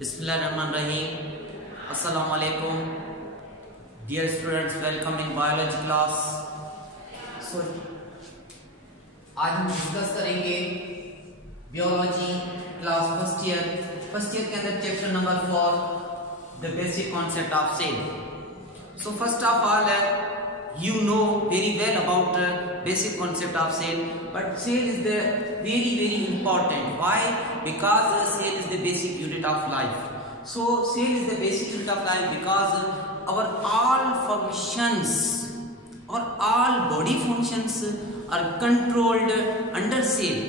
बिस्मिल्लाहिर्रहमानिर्रहीम। अस्सलाम वालेकुम dear students, welcome in biology class. आज हम डिस्कस करेंगे बियोलॉजी क्लास फर्स्ट ईयर के अंदर chapter number 4 the basic concept of cell. So first of all you know very well about basic concept of cell, but cell is the very important. Why? Because cell is the basic unit of life. So cell is the basic unit of life because our all functions or all body functions are controlled under cell.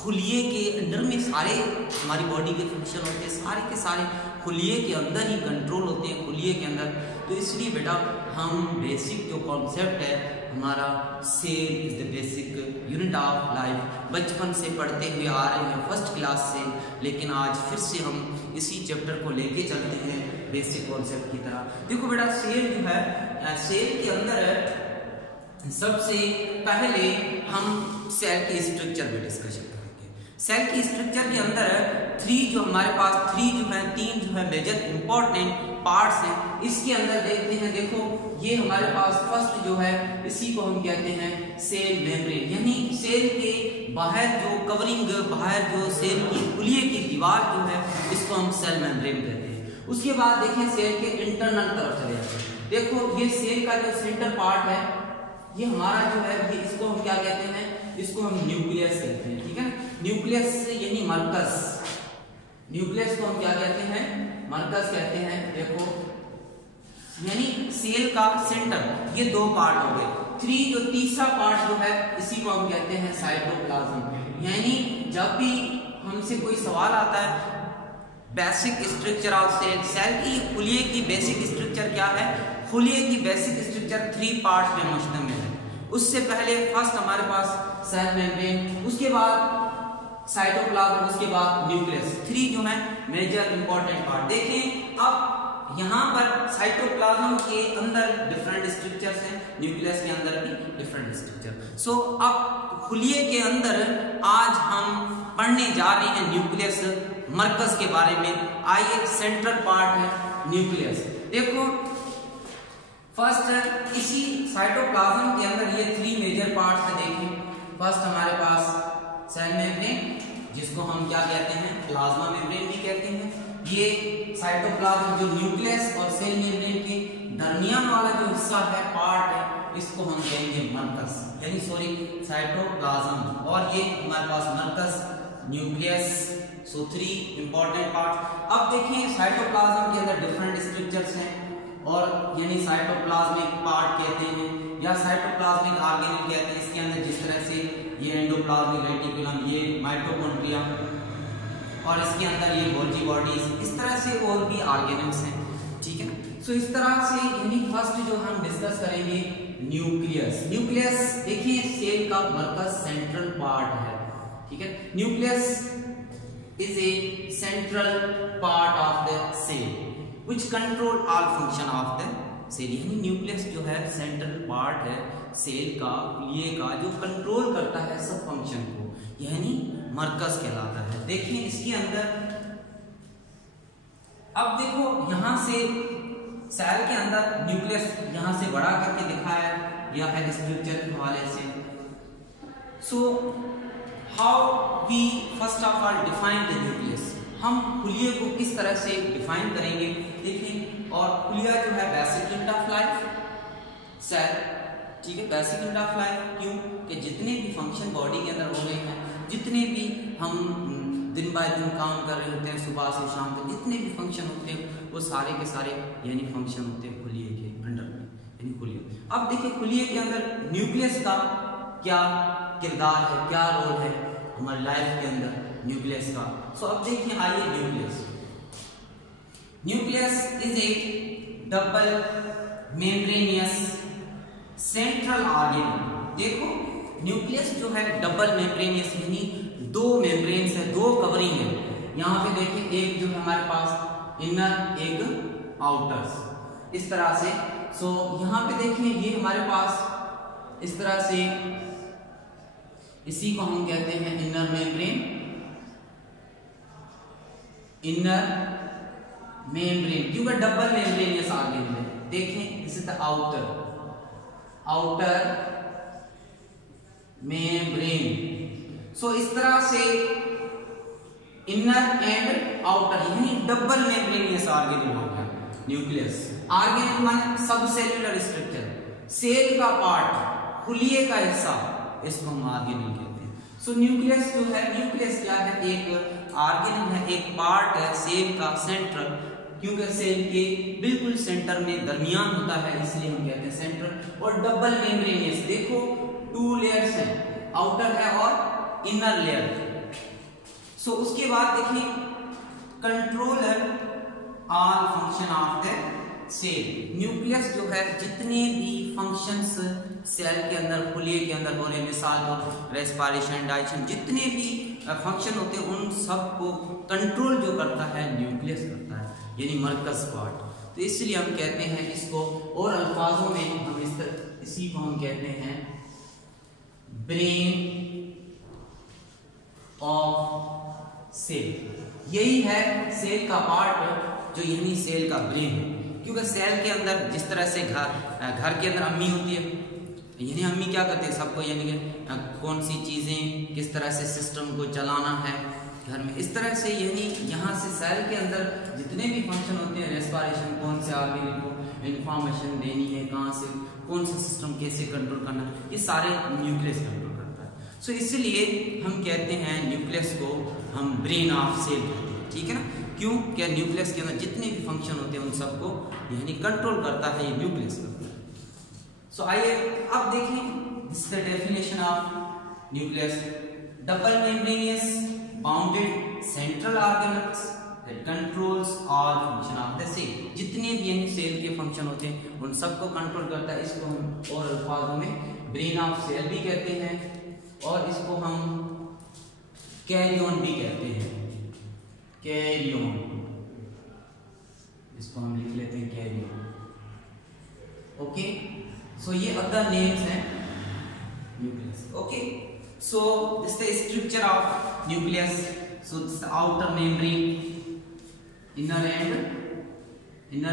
खुलिये के अंदर में सारे हमारी body के function होते हैं, सारे के सारे खुलिये के अंदर ही कंट्रोल होते हैं, खुलिये के अंदर। तो इसलिए बेटा हम बेसिक जो कॉन्सेप्ट है हमारा, cell is the basic unit of life, बचपन से पढ़ते हुए आ रहे हैं फर्स्ट क्लास से, लेकिन आज फिर से हम इसी चैप्टर को लेके चलते हैं बेसिक कॉन्सेप्ट की तरह। देखो बेटा, सेल जो है, सेल के अंदर सबसे पहले हम सेल के स्ट्रक्चर पे डिस्कशन करेंगे। सेल की स्ट्रक्चर के अंदर तीन जो है मेजर इंपॉर्टेंट पार्ट्स हैं। इसके अंदर देखते हैं, देखो ये हमारे पास फर्स्ट जो है, इसी को हम कहते हैं सेल मेम्ब्रेन, यानी सेल के बाहर जो कवरिंग, बाहर जो सेल की खुलिये की दीवार जो है, इसको हम सेल मेम्ब्रेन कहते हैं। उसके बाद देखिए सेल के इंटरनल तरफ चले जाते हैं। देखो ये सेल का जो सेंटर पार्ट है, ये हमारा जो है, ये इसको हम क्या कहते हैं, इसको हम न्यूक्लियस कहते हैं। ठीक है, न्यूक्लियस यानी मरकज, न्यूक्लियस को हम क्या कहते हैं, मरकज कहते हैं। देखो यानी सेल का सेंटर, ये दो पार्ट हो गए। जो तीसरा पार्ट जो है, इसी को हम कहते हैं साइटोप्लाज्म। यानी जब भी हमसे कोई सवाल आता है basic structure of cell, cell की खुलिये की बेसिक स्ट्रक्चर क्या है, खुलिये की बेसिक स्ट्रक्चर 3 पार्ट्स में मुश्तमिल है। उससे पहले फर्स्ट हमारे पास सेल मेम्ब्रेन, उसके बाद साइटोप्लाज्म, उसके बाद न्यूक्लियस। 3 जो है मेजर इंपॉर्टेंट पार्ट। देखिए अब यहाँ पर साइटोप्लाज्म के अंदर डिफरेंट स्ट्रक्चर्स हैं, न्यूक्लियस के अंदर भी डिफरेंट स्ट्रक्चर। सो अब खुलिये के अंदर आज हम पढ़ने जा रहे हैं न्यूक्लियस, मरकज के बारे में। आइए, सेंट्रल पार्ट है न्यूक्लियस। देखो फर्स्ट इसी साइटोप्लाज्म के अंदर ये 3 मेजर पार्ट्स हैं। देखिए फर्स्ट हमारे पास सेल मेम्ब्रेन, जिसको हम क्या कहते हैं, प्लाज्मा मेम्ब्रेन भी कहते हैं। ये साइटोप्लाज्म जो न्यूक्लियस और सेल मेम्ब्रेन के दरमियान वाला जो हिस्सा है, पार्ट है, इसको हम कहेंगे मरकज, यानी साइटोप्लाज्म। और ये हमारे पास मरकज, न्यूक्लियस। सो 3 इंपॉर्टेंट पार्ट। अब देखिए साइटोप्लाज्म के अंदर डिफरेंट स्ट्रक्चर्स हैं, और यानी साइटोप्लाज्मिक पार्ट कहते हैं या साइटोप्लाज्मिक ऑर्गेनेल कहते हैं। इसके अंदर जिस तरह से ये एंडोप्लाज्मिक रेटिकुलम, ये माइटोकॉन्ड्रिया, और इसके अंदर ये गोल्गी बॉडीज, इस तरह से और भी ऑर्गेनेल्स हैं। ठीक है, सो इस तरह से यानी फर्स्ट जो हम डिस्कस करेंगे न्यूक्लियस। न्यूक्लियस देखिए सेल का मरकज, सेंट्रल पार्ट है। ठीक है, nucleus is a central part of the cell which control all function of the cell। यानी न्यूक्लियस जो है सेंट्रल पार्ट है सेल का, खुलिये का, जो कंट्रोल करता है सब फंक्शन को, यानी मरकज कहलाता है। देखिए इसके अंदर अब देखो यहां से सेल के अंदर न्यूक्लियस यहां से बड़ा करके दिखाया गया है स्ट्रक्चर के हवाले से। So how we first of all define the nucleus, हम खुलिये को किस तरह से डिफाइन करेंगे। देखिए, और खुलिया जो है basic unit of life cell. ठीक है, बेसिक यूनिट ऑफ लाइफ क्यों कि जितने भी फंक्शन बॉडी के अंदर हो रहे हैं, जितने भी हम दिन बाय दिन काम कर रहे होते हैं, सुबह से शाम तक जितने भी फंक्शन होते हैं, वो सारे के सारे यानी फंक्शन होते हैं खुलिये के अंडर में, यानी खुलिये। अब देखिए खुलिये के अंदर न्यूक्लियस का क्या किरदार है, क्या रोल है हमारी लाइफ के अंदर न्यूक्लियस का। सो अब देखिए, आइए nucleus is A double membranosus central organelle. देखो न्यूक्लियस जो है डबल मेम्ब्रेनियस, यानी 2 मेम्ब्रेन्स है, 2 कवरिंग है। यहाँ पे देखिए एक जो है हमारे पास इनर, एक आउटर, इस तरह से। सो यहाँ पे देखिए ये हमारे पास इस तरह से, इसी को हम कहते हैं इनर मेम्ब्रेन, इनर मेम्ब्रेन, क्योंकि डबल मेम्ब्रेनियस ऑर्गेनिज्म है। देखें, this is the outer membrane. So इस तरह से इनर एंड आउटर, यानी डबल मेम्ब्रेनियस ऑर्गेनिज्म हो गया न्यूक्लियस। ऑर्गेनिज्म माने सब सेल्यूलर स्ट्रक्चर, सेल का पार्ट, खुलिए का हिस्सा, इसको हम ऑर्गेनिज्म कहते हैं। सो न्यूक्लियस जो है, न्यूक्लियस क्या है? एक ऑर्गेनिज्म है, एक पार्ट है सेल का, सेंट्रल, क्योंकि सेल के बिल्कुल सेंटर में दरमियान होता है, इसलिए हम कहते हैं सेंट्रल। और डबल मेम्ब्रेनियस, देखो 2 लेयर्स हैं, आउटर है और इनर लेयर। सो उसके बाद देखिए, controller all function of the cell. Nucleus जो है जितने भी फंक्शंस सेल के अंदर, खुलिए के अंदर हो रहे, मिसाल तो रेस्पिरेशन, डाइजेशन, जितने भी फंक्शन होते हैं उन सब को कंट्रोल जो करता है न्यूक्लियस करता है, यानी मरकज पार्ट। तो इसलिए हम कहते हैं इसको, और अल्फाजों में हम इसी को हम कहते हैं ब्रेन ऑफ सेल। यही है सेल का पार्ट, जो यानी सेल का ब्रेन है। क्योंकि सेल के अंदर जिस तरह से घर के अंदर अम्मी होती है, यानी अम्मी क्या करते हैं सबको, यानी कि कौन सी चीजें किस तरह से सिस्टम को चलाना है घर में, इस तरह से यानी यहाँ से सेल के अंदर जितने भी फंक्शन होते हैं, रेस्पिरेशन, कौन से ऑर्गेन को इंफॉर्मेशन देनी है, कहाँ से कौन सा सिस्टम कैसे कंट्रोल करना है, ये सारे न्यूक्लियस कंट्रोल करता है। सो इसलिए हम कहते हैं न्यूक्लियस को हम ब्रेन ऑफ सेल कहते हैं, ठीक है ना। क्यों? क्या न्यूक्लियस के अंदर जितने भी फंक्शन होते हैं उन सबको यानी कंट्रोल करता है ये न्यूक्लियस करता है। सो आइए अब देखें, this is the definition of nucleus. Double membranous bounded central organelles that controls all function of the cell. जितने भी यानी सेल के फंक्शन होते हैं उन सबको कंट्रोल करता है। इसको हम और अल्फाजों में ब्रेन ऑफ सेल भी कहते हैं, और इसको हम कैरियन भी कहते हैं, कैरियन, इसको हम लिख लेते हैं कैरियन। ओके, सो ये अदर नेम्स हैं nucleus. Okay, so this the structure of nucleus. So this the outer membrane, inner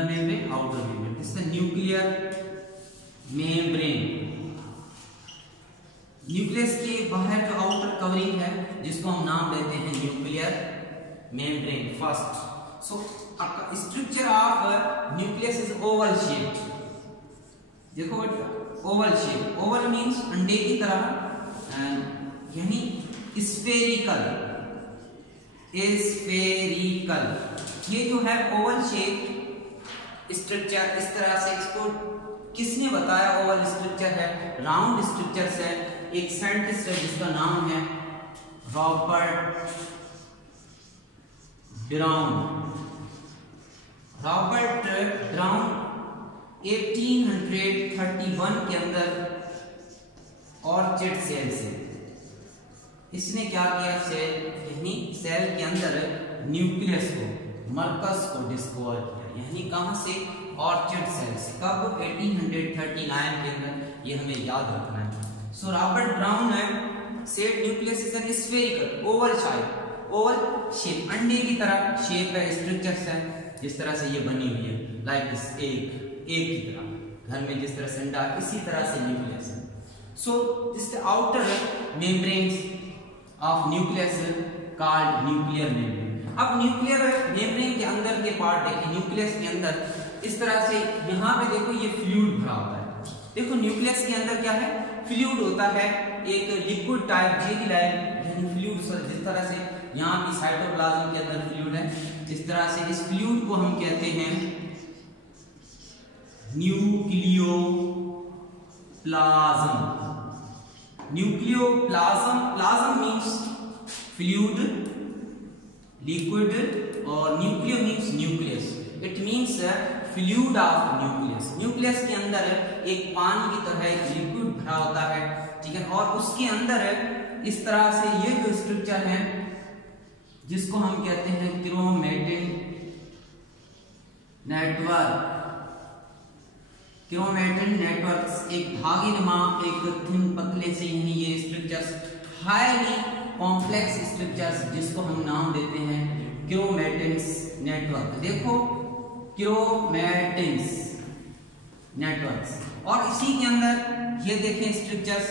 membrane, outer membrane, this the nuclear membrane. Nucleus के बाहर जो आउटर कवरिंग है, जिसको हम नाम देते हैं nuclear membrane first. So structure of nucleus is Oval shaped. देखो ओवल शेप, ओवल मींस अंडे की तरह, यानी स्फेरिकल। ये जो है ओवल शेप स्ट्रक्चर, इस तरह से इसको किसने बताया? ओवल स्ट्रक्चर है, राउंड स्ट्रक्चर है। एक साइंटिस्ट है जिसका नाम है रॉबर्ट ब्राउन 1831 के अंदर ऑर्चिड सेल से इसने क्या किया? सेल के अंदर न्यूक्लियस को, मरकज को डिस्कवर किया, यानी कहां से? ऑर्चिड सेल से। कब? 1839 के अंदर। ये हमें याद रखना है। सो Robert brown said nucleus is an spherical Oval shape, अंडे की तरह शेप है, स्ट्रक्चर्स है, जिस तरह से ये बनी हुई है, लाइक दिस एग की तरह, घर में जिस तरह से अंडा, इसी तरह से न्यूक्लियस है। So this the outer membranes of nucleus called nuclear membrane. अब न्यूक्लियर मेम्ब्रेन के अंदर के पार्ट देखिए, न्यूक्लियस के अंदर इस तरह से, यहाँ पे देखो ये फ्लूइड भरा होता है। देखो न्यूक्लियस के अंदर क्या है? फ्लूइड होता है, एक लिक्विड टाइप जेली टाइप, यानी फ्लूइड। जिस तरह से यहाँ भी साइटोप्लाज्म के अंदर फ्लूइड है, इस तरह से इस फ्लूइड को हम कहते हैं nucleoplasm. Plasm means fluid, liquid, और nucleo means nucleus. It means fluid of nucleus. Nucleus के अंदर एक पानी की तरह एक लिक्विड भरा होता है, ठीक है, और उसके अंदर इस तरह से ये जो स्ट्रक्चर है, जिसको हम कहते हैं क्रोमेटिन नेटवर्क। एक धागेनुमा, एक थिन पतले से, यानी ये स्ट्रक्चर्स हाईली कॉम्प्लेक्स स्ट्रक्चर्स, जिसको हम नाम देते हैं क्रोमेटिन नेटवर्क। देखो क्रोमैटिन्स नेटवर्क्स। और इसी के अंदर ये देखें स्ट्रक्चर्स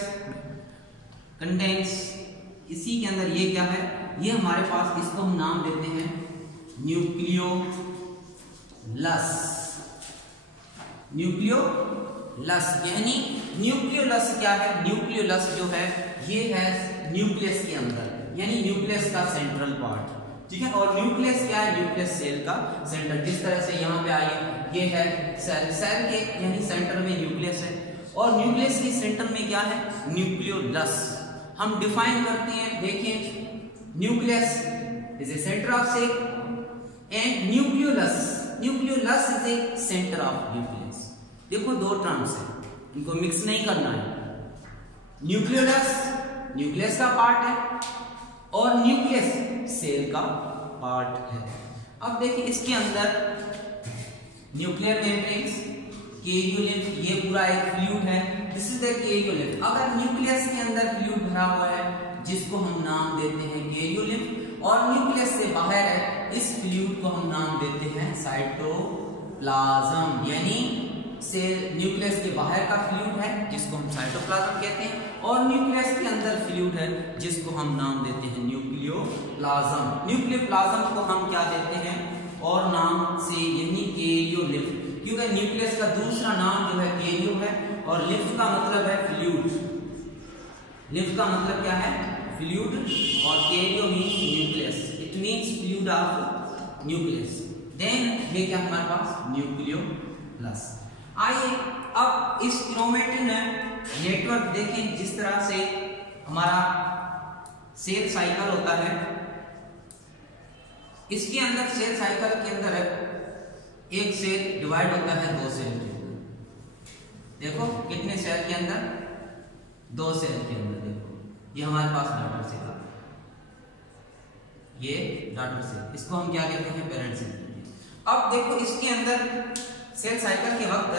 कंटेंट्स, इसी के अंदर ये क्या है, ये हमारे पास, इसको हम नाम देते हैं न्यूक्लियोलस। न्यूक्लियोलस यानी न्यूक्लियोलस क्या है, न्यूक्लियोलस जो है ये है न्यूक्लियस के अंदर, यानी न्यूक्लियस का सेंट्रल पार्ट, ठीक है। और न्यूक्लियस क्या है, न्यूक्लियस सेल का सेंटर। जिस तरह से यहाँ पे आइए, ये है सेल, सेल के यानी सेंटर में न्यूक्लियस है, और न्यूक्लियस के सेंटर में क्या है, न्यूक्लियोलस। हम डिफाइन करते हैं, देखिए nucleus is a centre of cell and nucleolus is a centre of nucleus. देखो दो टर्म्स है, इनको मिक्स नहीं करना है। न्यूक्लियोलस न्यूक्लियस का पार्ट है और न्यूक्लियस सेल का पार्ट है। अब देखिए इसके अंदर न्यूक्लियर मेम्ब्रेन्स, कैरियोलिम्फ, ये पूरा एक फ्लूइड है, दिस इज द कैरियोलिम्फ। अगर न्यूक्लियस के अंदर फ्लूइड भरा हुआ है जिसको हम नाम देते हैं कैरियोलिम्फ, और न्यूक्लियस से बाहर है, इस फ्लूइड को हम नाम देते हैं साइटोप्लाज्म। यानी सेल न्यूक्लियस के बाहर का फ्लूइड है जिसको हम साइटोप्लाज्म कहते हैं, और न्यूक्लियस के अंदर फ्लूइड है जिसको हम नाम देते हैं न्यूक्लियोप्लाज्म। न्यूक्लियोप्लाज्म को हम क्या देते हैं और नाम से, यानी कैरियोलिम्फ, क्योंकि न्यूक्लियस का दूसरा नाम जो है कैरियो है, और लिम्फ का मतलब है फ्लूइड। लिम्फ का मतलब क्या है, फ्लूइड, और karyo means nucleus, it means fluid of nucleus. Then ये क्या हमारे पास, न्यूक्लियोलस। आइए अब इस क्रोमैटिन नेटवर्क देखें, जिस तरह से हमारा सेल साइकिल होता है, इसके अंदर सेल साइकिल के अंदर एक सेल डिवाइड होता है दो सेल के अंदर। देखो कितने सेल के अंदर, दो सेल के अंदर। देखो ये हमारे पास डॉटर सेल, ये डॉटर सेल, इसको हम क्या कहते हैं, पेरेंट सेल। अब देखो इसके अंदर सेल साइकिल के वक्त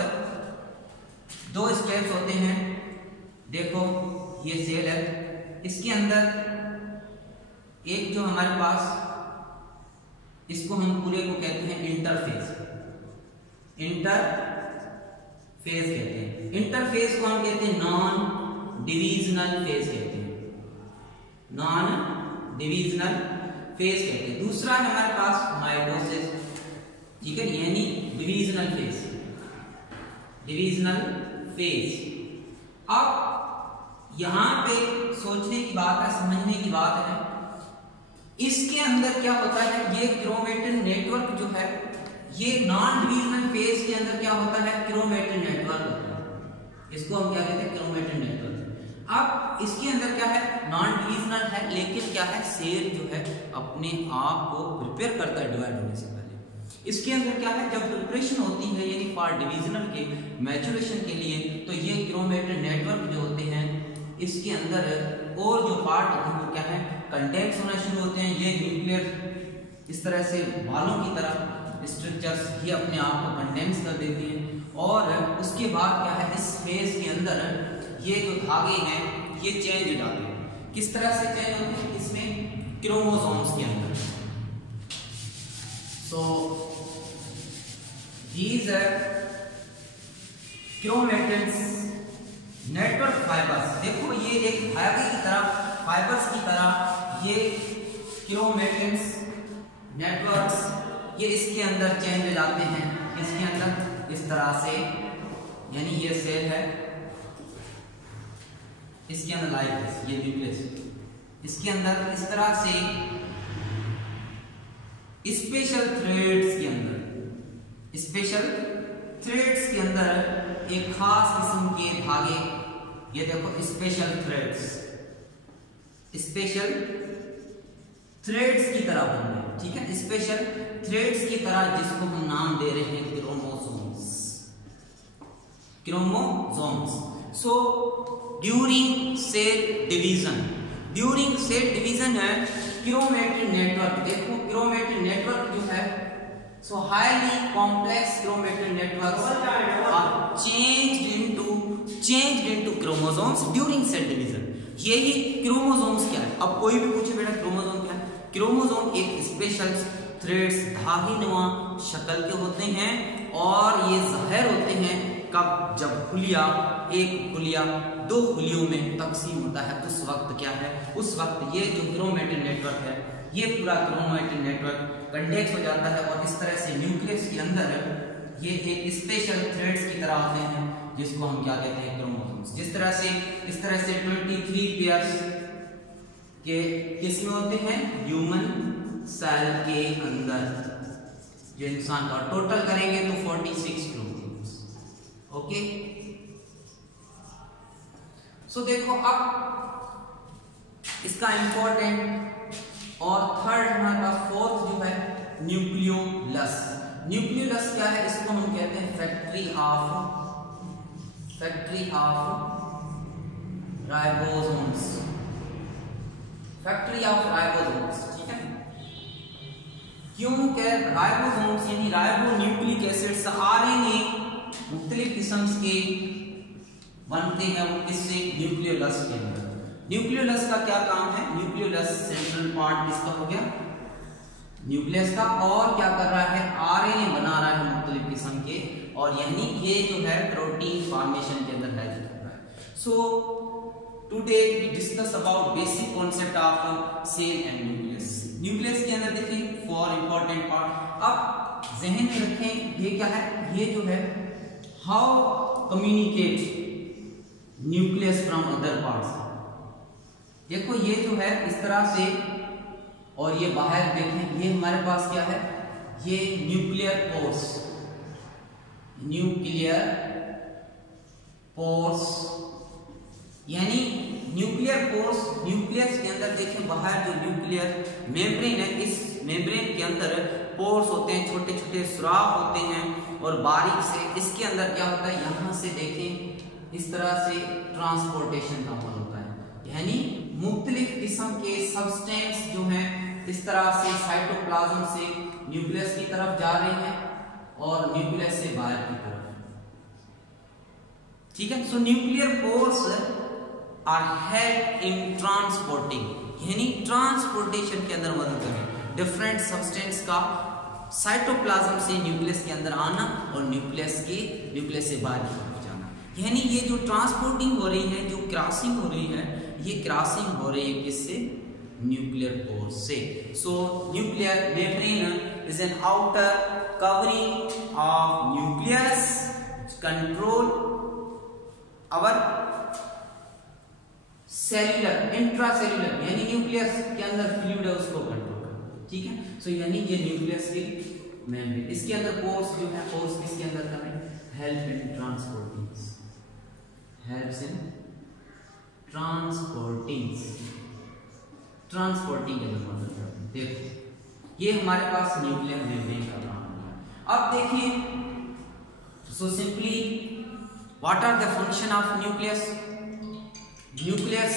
दो स्टेप्स होते हैं। देखो ये सेल है, इसके अंदर एक जो हमारे पास, इसको हम पूरे को कहते हैं इंटरफेस। इंटरफेस कहते हैं, इंटरफेस को हम कहते हैं नॉन डिविजनल फेज कहते हैं, नॉन डिविजनल फेज कहते हैं। दूसरा है हमारे पास माइटोसिस, ठीक है, यानी डिविजनल फेज, डिविजनल फेज। अब यहां पे सोचने की बात है, समझने की बात है, इसके अंदर क्या होता है, ये क्रोमैटिन नेटवर्क जो है, ये नॉन डिविजनल फेज के अंदर क्या होता है, क्रोमैटिन नेटवर्क होता है, इसको हम क्या कहते हैं, क्रोमैटिन नेटवर्क। अब इसके अंदर क्या है, नॉन डिविजनल है, लेकिन क्या है, सेल जो है अपने आप को प्रिपेयर करता है डिवाइड होने से पहले। इसके अंदर क्या है, जब प्रिपरेशन होती है यानी फॉर डिविजनल के मैच्योरेशन के लिए, तो ये क्रोमैटिन नेटवर्क जो होते हैं, इसके अंदर और जो पार्ट होते हैं वो क्या है, कंटेंट्स होना शुरू होते हैं। ये न्यूक्लियर इस तरह से बालों की तरह स्ट्रक्चर्स, ये अपने आप को कंडेंस कर देती हैं, और उसके बाद क्या है, इस फेज के अंदर ये जो धागे हैं ये चेंज हो जाते हैं। किस तरह से चेंज होते हैं, इसमें क्रोमोसोम्स के अंदर। सो these are chromatins network fibers। देखो ये एक फाइबर की तरह, फाइबर्स की तरह ये क्रोमैटिन्स नेटवर्क्स, ये इसके अंदर चेंज हो जाते हैं, इसके अंदर इस तरह से, यानी ये सेल है, इसके अंदर लाइक ये न्यूक्लियस, इसके अंदर इस तरह से स्पेशल थ्रेड्स के अंदर, स्पेशल थ्रेड्स के अंदर एक खास किस्म के धागे, ये देखो स्पेशल थ्रेड्स, स्पेशल थ्रेड्स की तरह बन रहे, ठीक है, स्पेशल थ्रेड्स की तरह, जिसको हम नाम दे रहे हैं chromosomes, chromosomes. So during cell division, during cell division है क्रोमैटिन नेटवर्क। देखो क्रोमैटिन नेटवर्क जो है, so highly complex chromatin networks are changed into chromosomes during cell division. यही क्रोमोसोम्स क्या है, अब कोई भी पूछे बेटा क्रोमोसोम क्या है, क्रोमोसोम एक स्पेशल थ्रेड्स धागीनुमा शक्ल के होते हैं और ये ज़ाहिर होते हैं कब, जब खुलिया एक खुलिया दो खुलियों में तकसीम होता है। उस वक्त क्या है, उस वक्त ये जो क्रोमेटिन नेटवर्क है, ये पूरा क्रोमेटिन नेटवर्क कंडेंस हो जाता है और इस तरह से न्यूक्लियस के अंदर ये एक स्पेशल थ्रेड्स की तरह होते हैं जिसको हम क्या कहते हैं, क्रोमोसोम्स। इस तरह से 23 पेयर्स के किसमें होते हैं, ह्यूमन सेल के अंदर, जो इंसान का टोटल करेंगे तो 46 क्रोमोसोम्स। ओके, सो देखो अब इसका इंपॉर्टेंट और थर्ड हमारे पास फोर्थ जो है न्यूक्लियोलस। न्यूक्लियोलस क्या है, इसको हम कहते हैं factory of ribosomes, factory of ribosomes. ठीक है, क्योंकि राइबोसोम्स यानी राइबो न्यूक्लिक एसिड्स आरएनए मुख्तलिफ किस्म के बनते हैं वो किससे, न्यूक्लियोलस के अंदर। न्यूक्लियोलस का क्या काम है, न्यूक्लियोलस सेंट्रल पार्ट इसका हो गया न्यूक्लियस का, और क्या कर रहा है, आरएनए बना रहा है मुख्तलिफ किस्म के, और यानी ये जो है प्रोटीन फॉर्मेशन के अंदर हेल्प कर रहा है। So today we discuss about basic concept of cell and nucleus. Nucleus के अंदर देखें 4 इंपॉर्टेंट पार्ट। अब जहन में रखें ये क्या है, ये जो है how communicate nucleus from other parts. देखो ये जो है इस तरह से, और ये बाहर देखें, ये हमारे पास क्या है, ये न्यूक्लियर पोर्स यानी न्यूक्लियर पोर्स। न्यूक्लियस के अंदर देखें बाहर जो न्यूक्लियर मेम्ब्रेन है, इस मेम्ब्रेन के अंदर पोर्स होते हैं, छोटे छोटे सुराख होते हैं, और बारीक से इसके अंदर क्या होता है, यहां से देखें इस तरह से ट्रांसपोर्टेशन का अमल होता है, यानी मुख्तलिफ किस्म के सब्सटेंस जो हैं इस तरह से साइटोप्लाज्म से न्यूक्लियस की तरफ जा रहे हैं और न्यूक्लियस से बाहर की तरफ। ठीक है, so nuclear pores are help in transporting, यानी ट्रांसपोर्टेशन के अंदर मदद करें डिफरेंट सब्सटेंस का साइटोप्लाज्म से न्यूक्लियस के अंदर आना और न्यूक्लियस से बाहर की तरफ जाना। यानी ये जो ट्रांसपोर्टिंग हो रही है, जो क्रॉसिंग हो रही है, ये क्रॉसिंग हो रही है किससे, न्यूक्लियर पोर्स से। So nuclear membrane is an outer covering of nucleus control our cellular intracellular, यानी न्यूक्लियस के अंदर फ्लूइड है उसको कंट्रोल करता है। ठीक है, सो यानी ये न्यूक्लियस की मेम्ब्रेन, इसके अंदर पोर्स जो है, पोर्स किसके अंदर कर रहे हैं, help in transporting, helps in transporting के अंदर मदद करते हैं। देखो ये हमारे पास न्यूक्लियर मेम्ब्रेन का काम है। अब देखिए, so simply what are the function of nucleus. Nucleus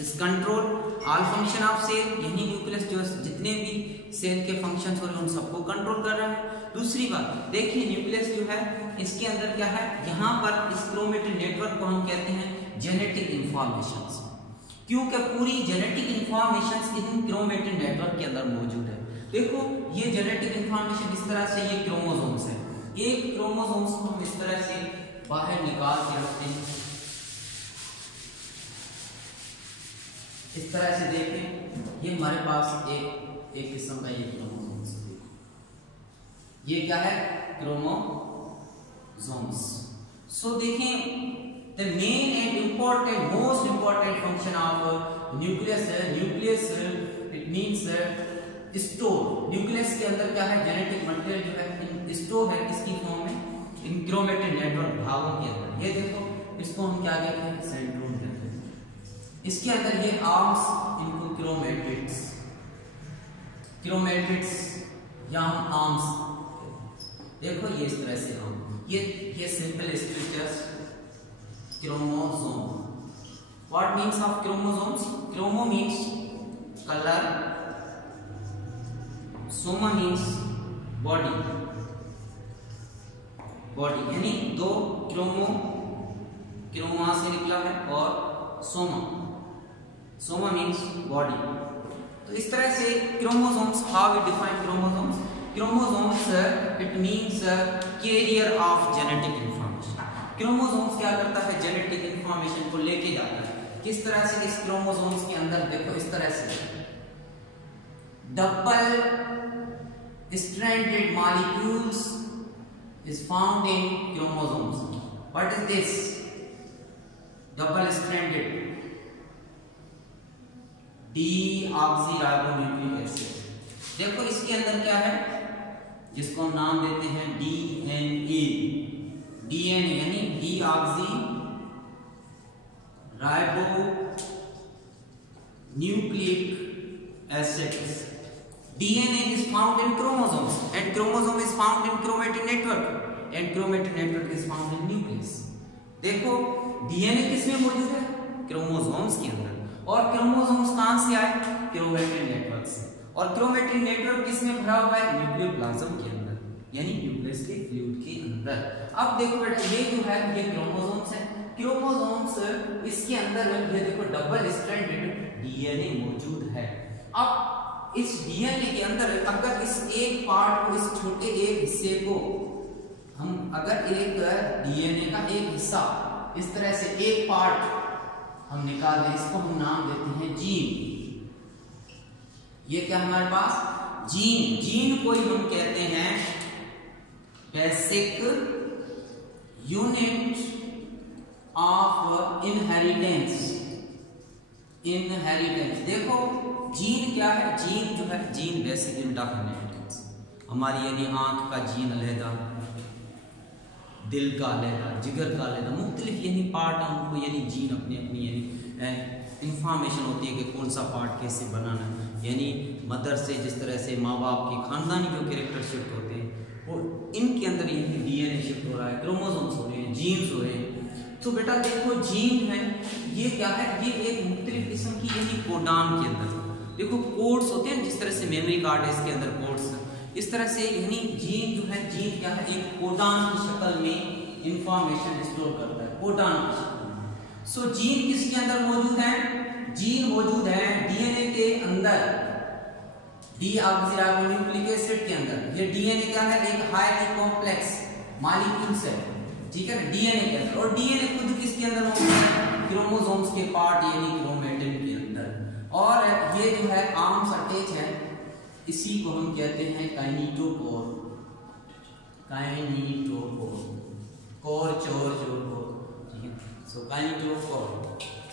is control all function of cell, यानी न्यूक्लियस जो जितने भी सेल के फंक्शंस हो रहे हैं उन सबको कंट्रोल कर रहा है। दूसरी बात देखिए, न्यूक्लियस जो है इसके अंदर क्या है, यहाँ पर इस क्रोमेटिन नेटवर्क को हम कहते हैं जेनेटिक इंफॉर्मेशंस, क्योंकि पूरी जेनेटिक इंफॉर्मेशंस इन क्रोमेटिन नेटवर्क के अंदर मौजूद है। देखो ये जेनेटिक इंफॉर्मेशन इस तरह से, ये क्रोमोसोम्स है, एक क्रोमोसोम्स को हम इस तरह से बाहर निकाल के रखते हैं, इस तरह से देखें, ये हमारे पास एक किस्म का ये क्रोमोसोम्स, ये क्या है, क्रोमोसोम्स। सो देखें the main and important most important function of nucleus it means store। Nucleus के अंदर क्या है, जेनेटिक मटेरियल जो है स्टोर है किसकी फॉर्म में, इन क्रोमेटिन नेटवर्क भागों के अंदर। ये देखो इसको हम क्या कहते हैं, सेंट्रोन कहते हैं। इसके अंदर ये आर्म्स, इनको क्रोमेटिड्स या हम आर्म्स, देखो ये इस तरह से हम ये simple structures chromosome। What means of chromosomes? Chromo means color, soma means body, यानी दो क्रोमा से निकला है, और सोमा मीन्स बॉडी। तो तो इस तरह से chromosomes, how we define chromosomes? Chromosomes it means carrier of genetic information. Chromosomes क्या करता है? जेनेटिक इंफॉर्मेशन को लेके जाता है। किस तरह से? इस क्रोमोसोम्स के अंदर देखो इस तरह से double stranded molecules is found in chromosomes. What is this? Double stranded deoxyribonucleic acid. देखो इसके अंदर क्या है, जिसको हम नाम देते हैं डीएनए। डीएनए यानी deoxy ribo nucleic acids. DNA is found in chromosomes and chromosome is found in chromatin network and chromatin network is found in nucleus। देखो DNA किसमें मौजूद है? क्रोमोसोम्स के अंदर। और क्रोमोसोम्स कहां से आए? क्रोमेटिन नेटवर्क से। और क्रोमेटिन नेटवर्क किसमें भरा हुआ है? न्यूक्लियोप्लाज्म के अंदर, यानी न्यूक्लियस के फ्लूइड के अंदर। अब देखो बेटा ये जो है ये क्रोमोसोम्स है। क्रोमोसोम्स इसके अंदर ये देखो डबल स्ट्रैंडेड डीएनए मौजूद है। अब इस डीएनए के अंदर अगर इस एक पार्ट को, इस छोटे एक हिस्से को हम अगर एक डीएनए का एक हिस्सा इस तरह से एक पार्ट हम निकाल दें, इसको हम नाम देते हैं जीन। ये क्या हमारे पास? जीन। जीन को ही हम कहते हैं basic unit of inheritance. Inheritance देखो जीन क्या है? जीन जो है, gene basic unit of inheritance. हमारी यानी आंख का जीन अलहदा, दिल का अलहदा, जिगर का अलहदा, मुख्तलिफ यानी पार्ट हमको यानी जीन अपनी अपनी यानी इंफॉर्मेशन होती है कि कौन सा पार्ट कैसे बनाना है। यानी मदर से जिस तरह से माँ बाप की खानदानी जो कैरेक्टर शिफ्ट होते हैं वो इनके अंदर यही डीएनए शिफ्ट हो रहा है, क्रोमोसोम्स हो रहे हैं, जीन्स हो रहे हैं। तो बेटा देखो जीन है, ये क्या है? ये एक मुख्तलिफ किस्म की यानी कोडान के अंदर देखो कोड्स होते हैं, जिस तरह से मेमोरी कार्ड है इसके अंदर कोड्स, इस तरह से यानी जीन जो है, जीन क्या है? एक कोडान की शक्ल में इंफॉर्मेशन स्टोर करता है, कोडान की शक्ल में। सो जीन किसके अंदर मौजूद है? जीन मौजूद है डीएनए के अंदर, डीऑक्सीराइबोन्यूक्लिक एसिड के अंदर। ये डीएनए क्या है? एक हाईली कॉम्प्लेक्स मॉलिक्यूल्स है, ठीक है, डीएनए के अंदर। और डीएनए खुद किसके अंदर मौजूद है? क्रोमोसोम्स के पार्ट यानी क्रोमेटिन के अंदर। और ये जो है आर्म्स अटैच है, इसी को हम कहते हैं काइनेटोकोर। काइनेटोकोर, कोर चोर जोर कोर, ठीक है। सो काइनेटोकोर।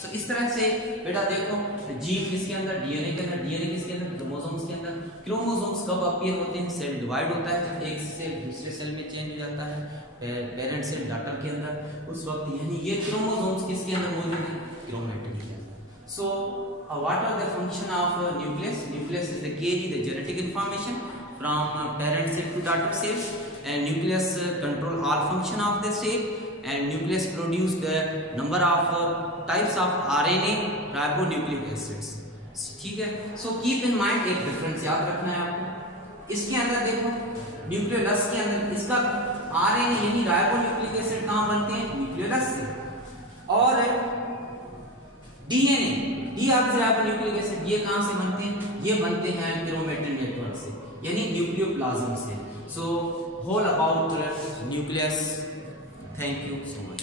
सो इस तरह से बेटा देखो जीन किसके अंदर? डीएनए के अंदर। डीएनए किसके अंदर? क्रोमोसोम्स के अंदर। क्रोमोसोम्स कब अपीयर होते हैं? सेल डिवाइड होता है, जब एक से दूसरे सेल में चेंज हो जाता है, पेरेंट सेल डॉटर के अंदर, उस वक्त यानी ये क्रोमोसोम्स किसके अंदर मौजूद है? क्रोमेटिन के अंदर। सो what are the function of nucleus? Nucleus is the carry the genetic information from parent cell to daughter cells, and nucleus control all function of the cell, and nucleus produce the number of types of RNA ribonucleic acids, ठीक है। So keep in mind एक difference याद रखना है आपको। इसके अंदर देखो न्यूक्लियोलस के अंदर इसका RNA यानी राइबोन्यूक्लिक एसिड कहाँ बनते हैं? न्यूक्लियोलस से। और डीएनए डीऑक्सीराइबोन्यूक्लिक एसिड ये कहां से बनते हैं? ये बनते हैं क्रोमेटिन नेटवर्क से, यानी न्यूक्लियोप्लाज्म से। So whole about nucleus. Thank you so much.